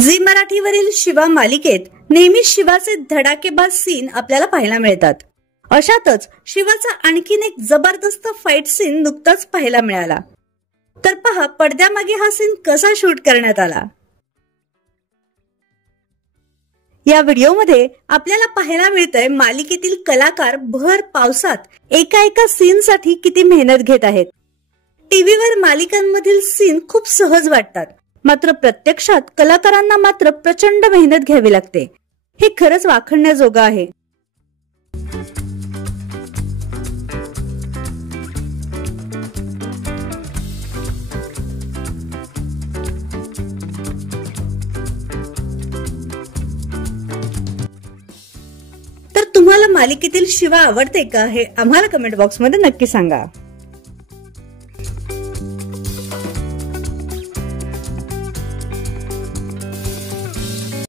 Zee मराठीवरील Shiva मालिकेत नेहमी शिवाचे धडाकेबाज सीन आपल्याला पाहायला मिळतात. अशातच शिवाचा आणखीन एक जबरदस्त फाईट सीन नुकताच पाहायला मिळाला. तर पहा पडद्यामागे हा सीन कसा शूट करण्यात आला. या व्हिडिओमध्ये आपल्याला पाहायला मिळतंय मालिकेतील कलाकार भर पावसात एका सीन साठी किती मेहनत घेत आहेत. टीव्हीवर मालिकांमधील सीन खूप सहज वाटतात, मात्र प्रत्यक्षात कलाकारांना मात्र प्रचंड मेहनत घ्यावी लागते. हे खरंच वाखाणण्याजोगं आहे. तर तुम्हाला मालिकेतील शिवा आवडते का हे आम्हाला कमेंट बॉक्स मध्ये नक्की सांगा.